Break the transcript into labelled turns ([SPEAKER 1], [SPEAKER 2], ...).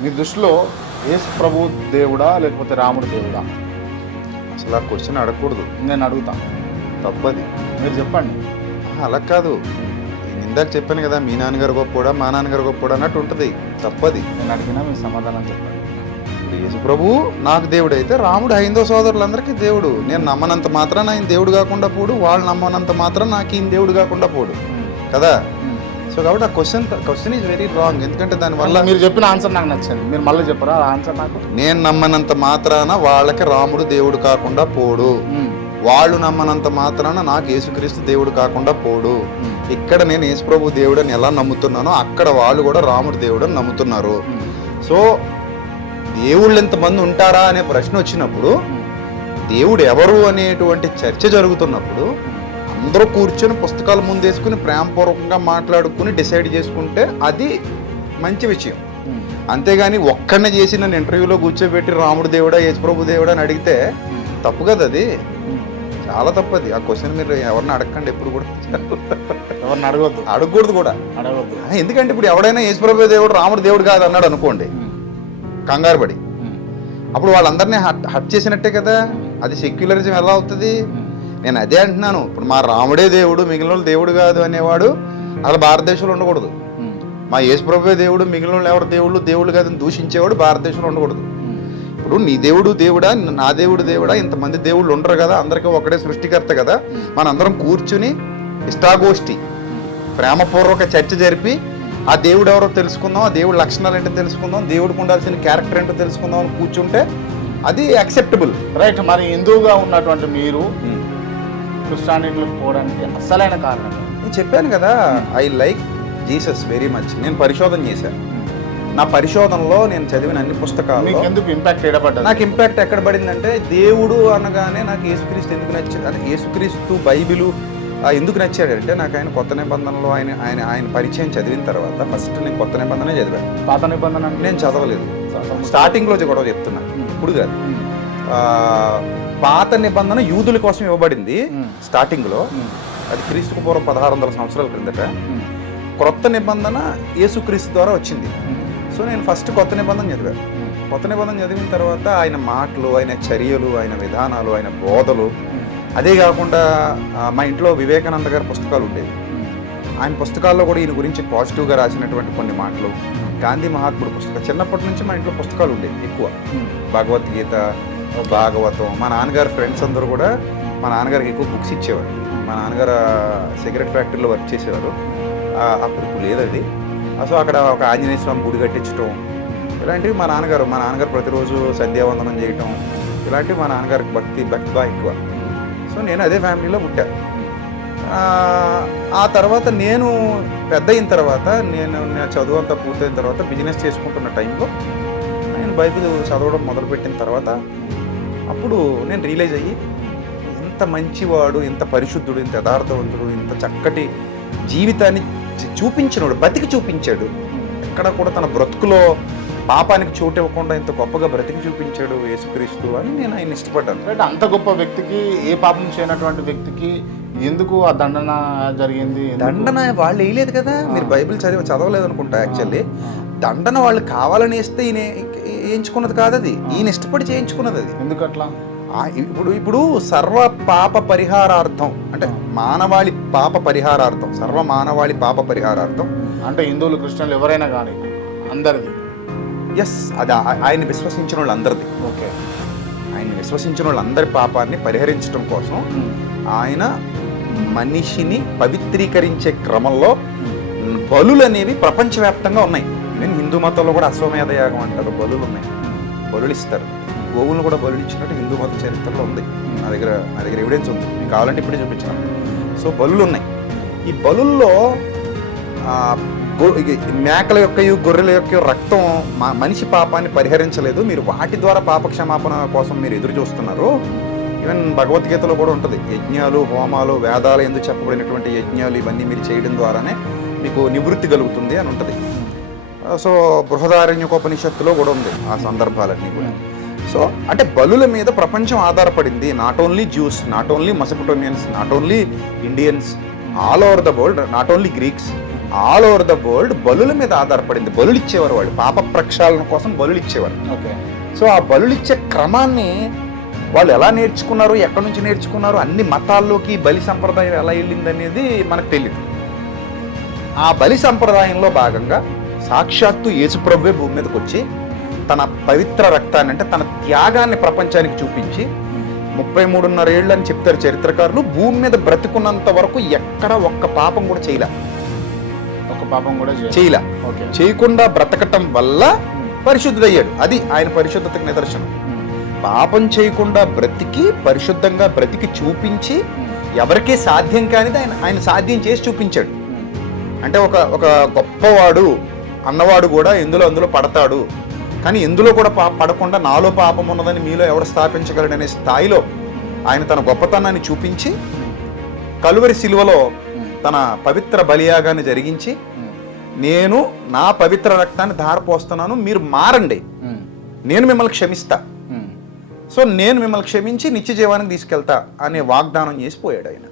[SPEAKER 1] మీ దృష్టిలో యేసు ప్రభు దేవుడా లేకపోతే రాముడు దేవుడా?
[SPEAKER 2] అసలు ఆ క్వశ్చన్ అడగకూడదు. నేను అడుగుతా. తప్పది.
[SPEAKER 1] మీరు చెప్పండి.
[SPEAKER 2] అలా కాదు. నేను ఇందాక చెప్పాను కదా మీ నాన్నగారు గొప్పోడా మా నాన్నగారు గొప్పోడా అన్నట్టు ఉంటుంది. తప్పది. నేను అడిగినా మీ సమాధానం చెప్పండి. యేసు ప్రభు నాకు దేవుడు అయితే రాముడు హైందవ సోదరులందరికీ దేవుడు. నేను నమ్మనంత మాత్రాన ఆయన దేవుడు కాకుండా పోడు వాళ్ళు నమ్మనంత మాత్రం నాకు ఈయన దేవుడు కాకుండా పోడు. కదా? సో కాబట్టి ఆ question question is very
[SPEAKER 1] wrong ఎందుకంటే దానివల్ల మీరు చెప్పిన ఆన్సర్ నాకు నచ్చింది మీరు మళ్ళీ చెప్పరా? ఆన్సర్ నాకు
[SPEAKER 2] నేను నమ్మనంత మాత్రాన వాళ్ళకి రాముడు దేవుడు కాకుండా పోడు. వాళ్ళు నమ్మనంత మాత్రాన నాకు యేసుక్రీస్తు దేవుడు కాకుండా పోడు. ఇక్కడ నేను యేసుప్రభు దేవుడు అని ఎలా నమ్ముతున్నానో అక్కడ వాళ్ళు కూడా రాముడు దేవుడు అని నమ్ముతున్నారు సో దేవుళ్ళు ఎంతమంది ఉంటారా అనే ప్రశ్న వచ్చినప్పుడు దేవుడు ఎవరు అనేటువంటి చర్చ జరుగుతున్నప్పుడు అందరూ కూర్చొని పుస్తకాలు ముందేసుకుని ప్రేమపూర్వకంగా మాట్లాడుకుని డిసైడ్ చేసుకుంటే అది మంచి విషయం. అంతేగాని ఒక్కడనే చేసి నన్ను ఇంటర్వ్యూలో కూర్చోబెట్టి రాముడు దేవుడా యేసుప్రభు దేవుడా అని అడిగితే తప్పు కదా అది? చాలా తప్పది ఆ క్వశ్చన్ మీరు ఎవరిని అడగండి ఎప్పుడు కూడా. ఎవరిని అడగొద్దు. అడగకూడదు
[SPEAKER 1] కూడా. అడగొద్దు.
[SPEAKER 2] ఎందుకంటే ఇప్పుడు ఎవడైనా యేసుప్రభు దేవుడు రాముడు దేవుడు కాదు అన్నాడు అనుకోండి. కంగారు పడి. అప్పుడు వాళ్ళందరినీ హట్ హట్ చేసినట్టే కదా? అది సెక్యులరిజం ఎలా అవుతుంది? నేను అదే అంటున్నాను. ఇప్పుడు మా రాముడే దేవుడు మిగిలిన వాళ్ళు దేవుడు కాదు అనేవాడు అసలు భారతదేశంలో ఉండకూడదు. మా యేసుప్రభువే దేవుడు మిగిలిన వాళ్ళు ఎవరు దేవుళ్ళు దేవుళ్ళు కాదని దూషించేవాడు భారతదేశంలో ఉండకూడదు. ఇప్పుడు నీ దేవుడు దేవుడా నా దేవుడు దేవుడా ఇంతమంది దేవుళ్ళు ఉండరు కదా అందరికీ ఒకడే సృష్టికర్త కదా. మనందరం కూర్చుని ఇష్టాగోష్ఠి ప్రేమపూర్వక చర్చ జరిపి ఆ దేవుడు ఎవరో తెలుసుకుందాం ఆ దేవుడి లక్షణాలు ఏంటో తెలుసుకుందాం దేవుడికి ఉండాల్సిన క్యారెక్టర్ ఏంటో తెలుసుకుందాం అని కూర్చుంటే అది యాక్సెప్టబుల్
[SPEAKER 1] రైట్ మరి హిందువుగా ఉన్నటువంటి మీరు క్రిస్టియానిటీలోకి పోవడానికి అసలైన
[SPEAKER 2] కారణం. నేను చెప్పాను కదా I like Jesus very much నేను పరిశోధన చేశాను నా పరిశోధనలో నేను చదివిన అన్ని
[SPEAKER 1] పుస్తకాలు ఎందుకు ఇంపాక్ట్
[SPEAKER 2] ఏడబడ్డది? నాకు ఇంపాక్ట్ ఎక్కడ పడిందంటే దేవుడు అనగానే నాకు యేసుక్రీస్తు ఎందుకు నచ్చింది అంటే యేసుక్రీస్తు బైబిలు ఎందుకు నచ్చాడంటే నాకు ఆయన కొత్త నిబంధనలో ఆయన ఆయన ఆయన పరిచయం చదివిన తర్వాత ఫస్ట్ నేను కొత్త నిబంధనే చదివాను.
[SPEAKER 1] పాత నిబంధన అంటే? నేను
[SPEAKER 2] చదవలేదు. స్టార్టింగ్లో గొడవ చెప్తున్నా. ఇప్పుడు కాదు. పాత నిబంధన యూదుల కోసం ఇవ్వబడింది స్టార్టింగ్లో. అది క్రీస్తుకు పూర్వం పదహారు వందల సంవత్సరాల క్రిందట. క్రొత్త నిబంధన యేసుక్రీస్తు ద్వారా వచ్చింది. సో నేను ఫస్ట్ కొత్త నిబంధన చదివాను కొత్త నిబంధన చదివిన తర్వాత ఆయన మాటలు ఆయన చర్యలు ఆయన విధానాలు ఆయన బోధలు అదే కాకుండా మా ఇంట్లో వివేకానంద గారి పుస్తకాలు ఉండేవి. ఆయన పుస్తకాల్లో కూడా ఈయన గురించి పాజిటివ్గా రాసినటువంటి కొన్ని మాటలు. గాంధీ మహాత్ముడు పుస్తకం చిన్నప్పటి నుంచి మా ఇంట్లో పుస్తకాలు ఉండేవి ఎక్కువ. భగవద్గీత భాగవతం. మా నాన్నగారు ఫ్రెండ్స్ అందరూ కూడా మా నాన్నగారికి ఎక్కువ బుక్స్ ఇచ్చేవారు. మా నాన్నగారు సిగరెట్ ఫ్యాక్టరీలో వర్క్ చేసేవారు. అప్పుడు ఇప్పుడు లేదు అది. సో అక్కడ ఒక ఆంజనేయ స్వామి గుడి కట్టించడం ఇలాంటివి మా నాన్నగారు మా నాన్నగారు ప్రతిరోజు సంధ్యావందనం చేయటం. ఇలాంటివి మా నాన్నగారికి భక్తి భక్తి బాగా ఎక్కువ. సో నేను అదే ఫ్యామిలీలో పుట్టా. ఆ, ఆ తర్వాత నేను పెద్ద అయిన తర్వాత నేను నా చదువు అంతా పూర్తయిన తర్వాత బిజినెస్ చేసుకుంటున్న టైంలో నేను బైబిల్ చదవడం మొదలుపెట్టిన తర్వాత అప్పుడు నేను రియలైజ్ అయ్యి ఇంత మంచివాడు ఇంత పరిశుద్ధుడు ఇంత యథార్థవంతుడు ఇంత చక్కటి జీవితాన్ని చూపించినోడు బతికి చూపించాడు. ఎక్కడ కూడా తన బ్రతుకులో పాపానికి చోటు ఇవ్వకుండా ఇంత గొప్పగా బ్రతికి చూపించాడు యేసుక్రీస్తు అని నేను ఆయన
[SPEAKER 1] ఇష్టపడ్డాను. రైట్ అంత గొప్ప వ్యక్తికి ఏ పాపం చేయనటువంటి వ్యక్తికి ఎందుకు ఆ దండన
[SPEAKER 2] జరిగింది? దండన వాళ్ళు వేయలేదు కదా. మీరు బైబిల్ చదివి చదవలేదు అనుకుంటా యాక్చువల్లీ దండన వాళ్ళు కావాలని వేస్తే ఈయన వేయించుకున్నది కాదు అది. ఈయన ఇష్టపడి చేయించుకున్నది
[SPEAKER 1] అది. ఎందుకు అట్లా
[SPEAKER 2] ఆ, ఇప్పుడు ఇప్పుడు సర్వ పాప పరిహారార్థం అంటే మానవాళి పాప పరిహారార్థం సర్వ మానవాళి పాప
[SPEAKER 1] పరిహారార్థం. అంటే హిందువులు క్రిస్టియన్లు ఎవరైనా కానీ
[SPEAKER 2] అందరిది? ఎస్ అది ఆయన విశ్వసించిన వాళ్ళందరిది. ఓకే. ఆయన విశ్వసించిన వాళ్ళందరి పాపాన్ని పరిహరించడం కోసం ఆయన మనిషిని పవిత్రీకరించే క్రమంలో బలులు అనేవి ప్రపంచవ్యాప్తంగా ఉన్నాయి. ఈవెన్ హిందూ మతంలో కూడా అశ్వమేధ యాగం అంటారు బలులు ఉన్నాయి. బలులు ఇస్తారు. గోవులను కూడా బలులు ఇచ్చినట్టు హిందూ మత చరిత్రలో ఉంది. నా దగ్గర నా దగ్గర ఎవిడెన్స్ ఉంది. మీకు కావాలంటే ఇప్పుడే చూపించాను సో బలులు ఉన్నాయి. ఈ బలుల్లో మేకల యొక్క గొర్రెల యొక్క రక్తం మా మనిషి పాపాన్ని పరిహరించలేదు. మీరు వాటి ద్వారా పాప క్షమాపణ కోసం మీరు ఎదురు చూస్తున్నారు. ఈవెన్ భగవద్గీతలో కూడా ఉంటుంది. యజ్ఞాలు హోమాలు వేదాలు ఎందుకు చెప్పబడినటువంటి యజ్ఞాలు ఇవన్నీ మీరు చేయడం ద్వారానే మీకు నివృత్తి కలుగుతుంది అని ఉంటుంది. సో బృహదారణ్యకోపనిషత్తులో కూడా ఉంది ఆ సందర్భాలన్నీ కూడా. సో అంటే బలుల మీద ప్రపంచం ఆధారపడింది. Not only Jews not only Mesopotamians not only Indians all over the world not only Greeks all over the world బలుల మీద ఆధారపడింది. బలులు ఇచ్చేవారు వాళ్ళు. పాప ప్రక్షాళన కోసం బలులు ఇచ్చేవారు ఓకే సో ఆ బలులు ఇచ్చే క్రమాన్ని వాళ్ళు ఎలా నేర్చుకున్నారు ఎక్కడి నుంచి నేర్చుకున్నారు అన్ని మతాల్లోకి బలి సంప్రదాయం ఎలా వెళ్ళింది అనేది మనకు తెలియదు ఆ బలి సంప్రదాయంలో భాగంగా సాక్షాత్తు యేసుప్రభువే భూమి మీదకి వచ్చి తన పవిత్ర రక్తాన్ని అంటే తన త్యాగాన్ని ప్రపంచానికి చూపించి ముప్పై మూడున్నర ఏళ్ళు అని చెప్తారు చరిత్రకారులు భూమి మీద బ్రతికున్నంత వరకు ఎక్కడ ఒక్క పాపం కూడా చేయలే.
[SPEAKER 1] ఒక పాపం కూడా
[SPEAKER 2] చేయాలి. చేయకుండా బ్రతకటం వల్ల పరిశుద్ధుడయ్యాడు. అది ఆయన పరిశుద్ధతకు నిదర్శనం. పాపం చేయకుండా బ్రతికి పరిశుద్ధంగా బ్రతికి చూపించి ఎవరికీ సాధ్యం కానిది ఆయన ఆయన సాధ్యం చేసి చూపించాడు. అంటే ఒక ఒక గొప్పవాడు అన్నవాడు కూడా ఎందులో అందులో పడతాడు. కానీ ఎందులో కూడా పా పడకుండా నాలో పాపం ఉన్నదని మీలో ఎవడు స్థాపించగలడనే స్థాయిలో ఆయన తన గొప్పతనాన్ని చూపించి కలువరి శిలువలో తన పవిత్ర బలియాగాన్ని జరిగించి నేను నా పవిత్ర రక్తాన్ని ధారపోస్తున్నాను మీరు మారండి. నేను మిమ్మల్ని క్షమిస్తా. సో నేను మిమ్మల్ని క్షమించి నిత్య జీవానికి తీసుకెళ్తా అనే వాగ్దానం చేసిపోయాడు ఆయన.